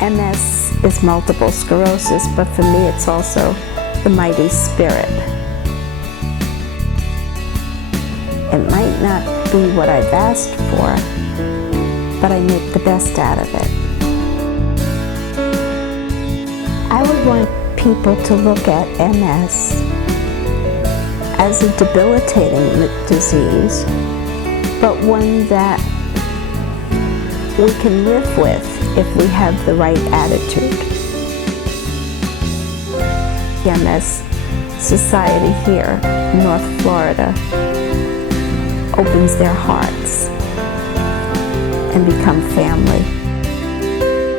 MS is multiple sclerosis, but for me it's also the mighty spirit. It might not be what I've asked for, but I make the best out of it. I would want people to look at MS as a debilitating disease, but one that we can live with if we have the right attitude. The MS Society here in North Florida opens their hearts and become family.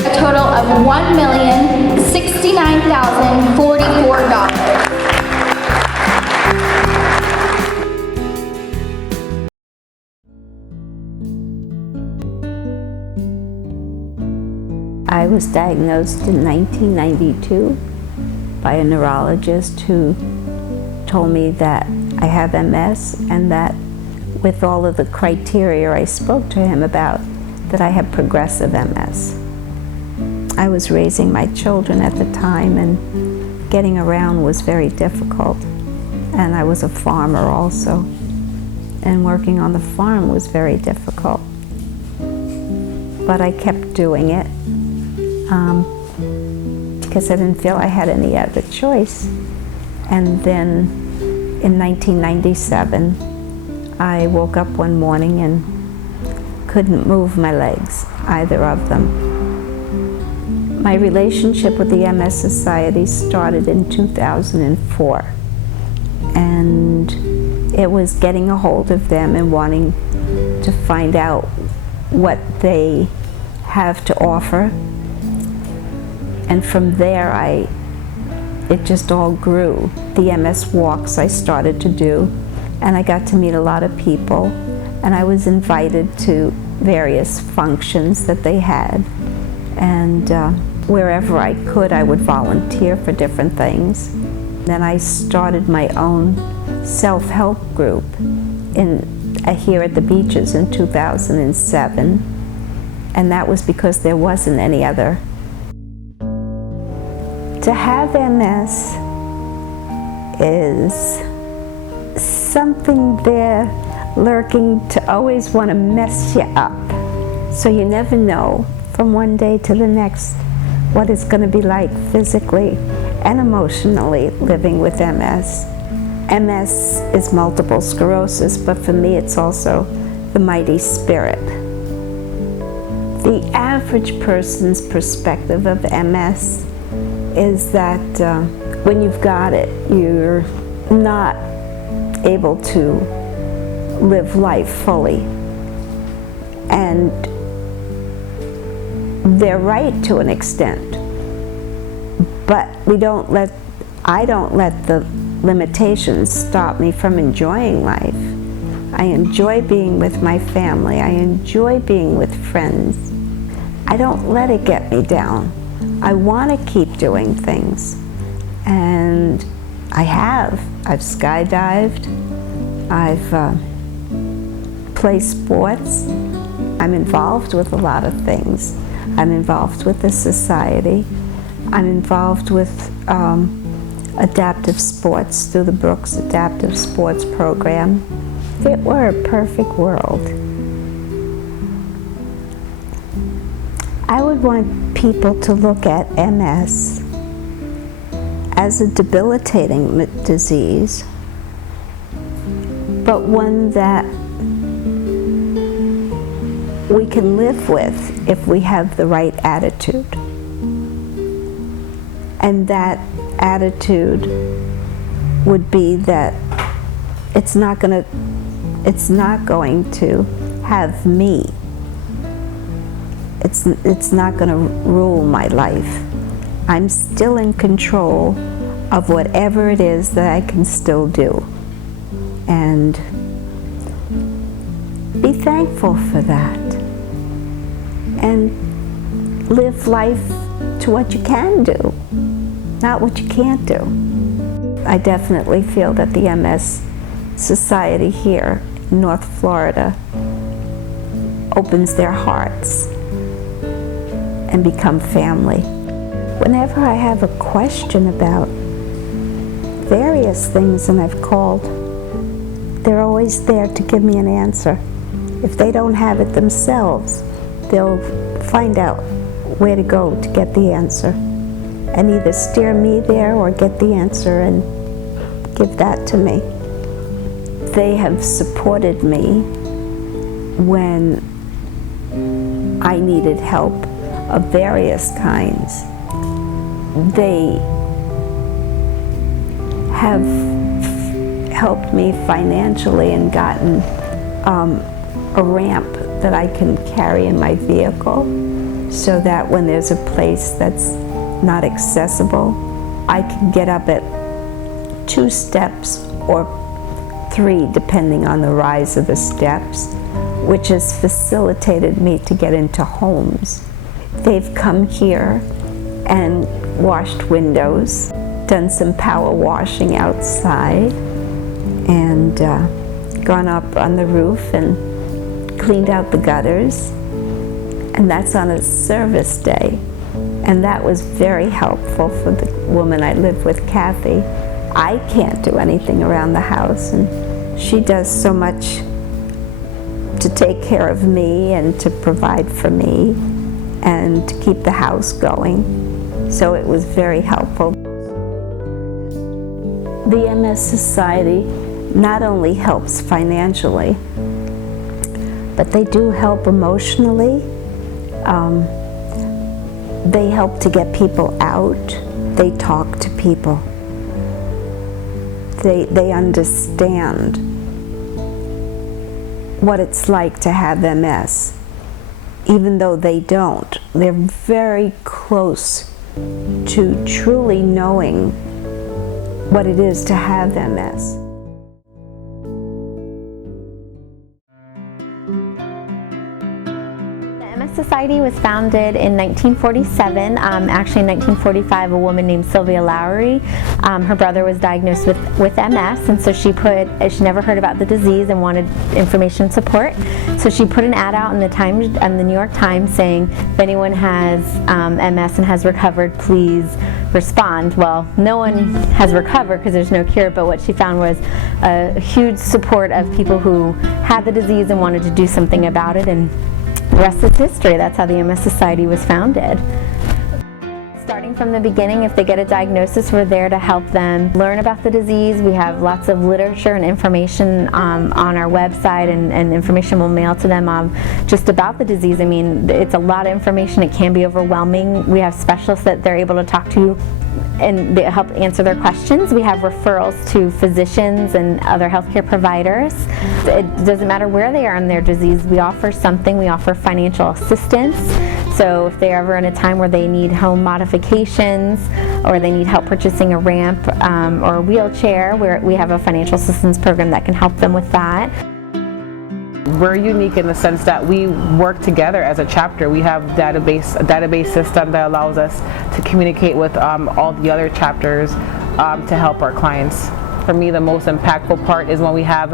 A total of $1,069,044. I was diagnosed in 1992 by a neurologist who told me that I have MS and that with all of the criteria I spoke to him about, that I have progressive MS. I was raising my children at the time and getting around was very difficult. And I was a farmer also. And working on the farm was very difficult. But I kept doing it because I didn't feel I had any other choice. And then in 1997, I woke up one morning and couldn't move my legs, either of them. My relationship with the MS Society started in 2004. And it was getting a hold of them and wanting to find out what they have to offer. And from there, it just all grew. The MS walks I started to do, and I got to meet a lot of people, and I was invited to various functions that they had. And wherever I could, I would volunteer for different things. Then I started my own self-help group here at the beaches in 2007, and that was because there wasn't any other. To have MS is something there lurking to always want to mess you up. So you never know from one day to the next what it's going to be like physically and emotionally living with MS. MS is multiple sclerosis, but for me it's also the mighty spirit. The average person's perspective of MS is that when you've got it, you're not able to live life fully. And they're right to an extent, but I don't let the limitations stop me from enjoying life. I enjoy being with my family. I enjoy being with friends. I don't let it get me down. I want to keep doing things, and I've skydived, I've played sports, I'm involved with a lot of things. I'm involved with the society, I'm involved with adaptive sports through the Brooks Adaptive Sports Program. If it were a perfect world, I would want people to look at MS as a debilitating disease, but one that we can live with if we have the right attitude. And that attitude would be that it's not going to have me. It's not going to rule my life. I'm still in control of whatever it is that I can still do. And be thankful for that. And live life to what you can do, not what you can't do. I definitely feel that the MS Society here in North Florida opens their hearts and become family. Whenever I have a question about various things and I've called, they're always there to give me an answer. If they don't have it themselves, they'll find out where to go to get the answer and either steer me there or get the answer and give that to me. They have supported me when I needed help of various kinds. They have helped me financially and gotten a ramp that I can carry in my vehicle so that when there's a place that's not accessible, I can get up at 2 steps or 3 depending on the rise of the steps, which has facilitated me to get into homes. They've come here and washed windows, done some power washing outside, and gone up on the roof and cleaned out the gutters. And that's on a service day. And that was very helpful for the woman I live with, Kathy. I can't do anything around the house, and she does so much to take care of me and to provide for me and to keep the house going. So it was very helpful. The MS Society not only helps financially, but they do help emotionally. They help to get people out. They talk to people. They understand what it's like to have MS. Even though they don't, they're very close to truly knowing what it is to have MS. The MS Society was founded in 1947. Actually, in 1945, a woman named Sylvia Lowry, her brother was diagnosed with MS, and so she never heard about the disease and wanted information support. So she put an ad out in the New York Times saying, if anyone has MS and has recovered, please respond. Well, no one has recovered because there's no cure, but what she found was a huge support of people who had the disease and wanted to do something about it, and the rest is history. That's how the MS Society was founded. Starting from the beginning, if they get a diagnosis, we're there to help them learn about the disease. We have lots of literature and information on our website, and information we'll mail to them just about the disease. I mean, it's a lot of information. It can be overwhelming. We have specialists that they're able to talk to and they help answer their questions. We have referrals to physicians and other healthcare providers. It doesn't matter where they are in their disease. We offer something. We offer financial assistance. So if they're ever in a time where they need home modifications or they need help purchasing a ramp or a wheelchair, we have a financial assistance program that can help them with that. We're unique in the sense that we work together as a chapter. We have a database system that allows us to communicate with all the other chapters to help our clients. For me, the most impactful part is when we have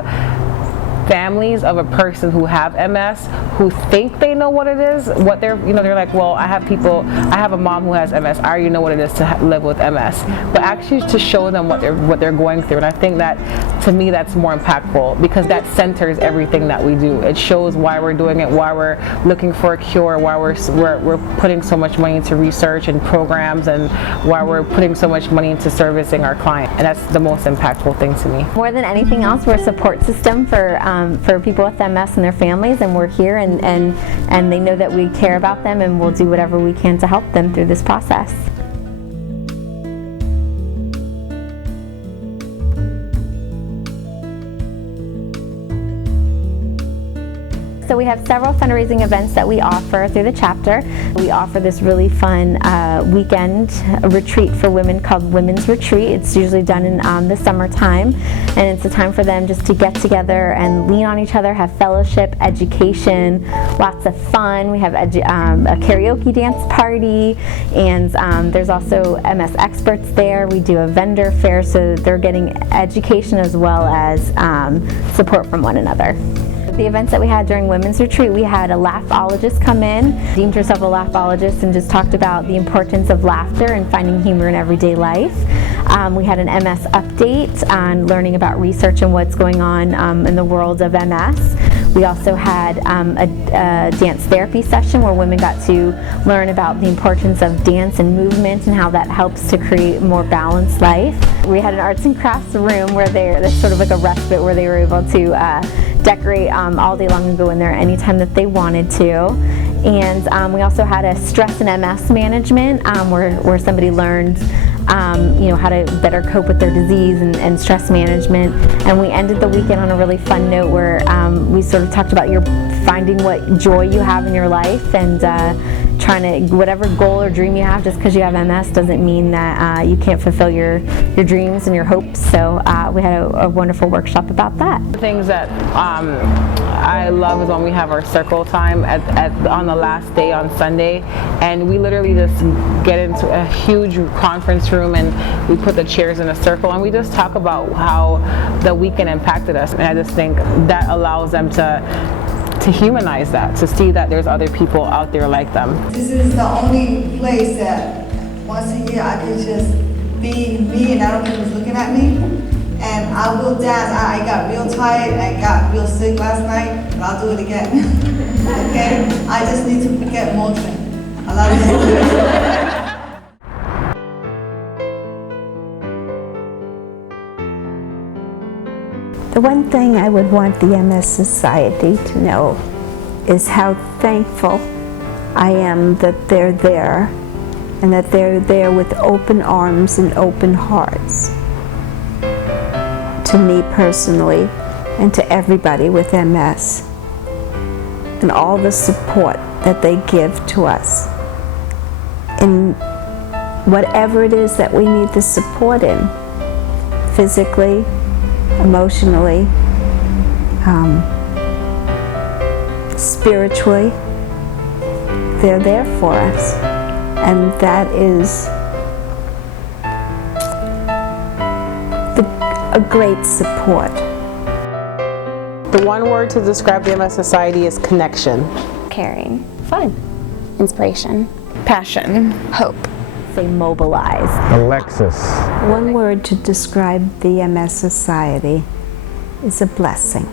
families of a person who have MS who think they know what it is, they're like, well, I have a mom who has MS, I already know what it is to live with MS, but actually to show them what they're going through. And I think that, to me, that's more impactful because that centers everything that we do. It shows why we're doing it, why we're looking for a cure, why we're putting so much money into research and programs, and why we're putting so much money into servicing our client. And that's the most impactful thing to me. More than anything else, we're a support system for people with MS and their families, and we're here and they know that we care about them, and we'll do whatever we can to help them through this process. So we have several fundraising events that we offer through the chapter. We offer this really fun weekend retreat for women called Women's Retreat. It's usually done in the summertime, and it's a time for them just to get together and lean on each other, have fellowship, education, lots of fun. We have a karaoke dance party, and there's also MS experts there. We do a vendor fair, so they're getting education as well as support from one another. The events that we had during Women's Retreat, we had a laughologist come in, deemed herself a laughologist, and just talked about the importance of laughter and finding humor in everyday life. We had an MS update on learning about research and what's going on in the world of MS. We also had a dance therapy session where women got to learn about the importance of dance and movement and how that helps to create a more balanced life. We had an arts and crafts room where there's sort of like a respite where they were able to decorate all day long and go in there anytime that they wanted to. And we also had a stress and MS management where somebody learned how to better cope with their disease and stress management. And we ended the weekend on a really fun note where we sort of talked about finding what joy you have in your life and trying to, whatever goal or dream you have, just because you have MS doesn't mean that you can't fulfill your dreams and your hopes. So we had a wonderful workshop about that. Things that I love is when we have our circle time on the last day on Sunday, and we literally just get into a huge conference room and we put the chairs in a circle and we just talk about how the weekend impacted us. And I just think that allows them to humanize that, to see that there's other people out there like them. This is the only place that once a year I can just be me and I don't know who's looking at me. And I will dance. I got real tired, I got real sick last night, but I'll do it again. Okay? I just need to get motion. I love you. The one thing I would want the MS Society to know is how thankful I am that they're there, and that they're there with open arms and open hearts. To me personally, and to everybody with MS, and all the support that they give to us in whatever it is that we need the support in, physically, emotionally, spiritually. They're there for us, and that is a great support. The one word to describe the MS Society is connection. Caring. Fun. Inspiration. Passion. Hope. Say mobilize. Alexis. One word to describe the MS Society is a blessing.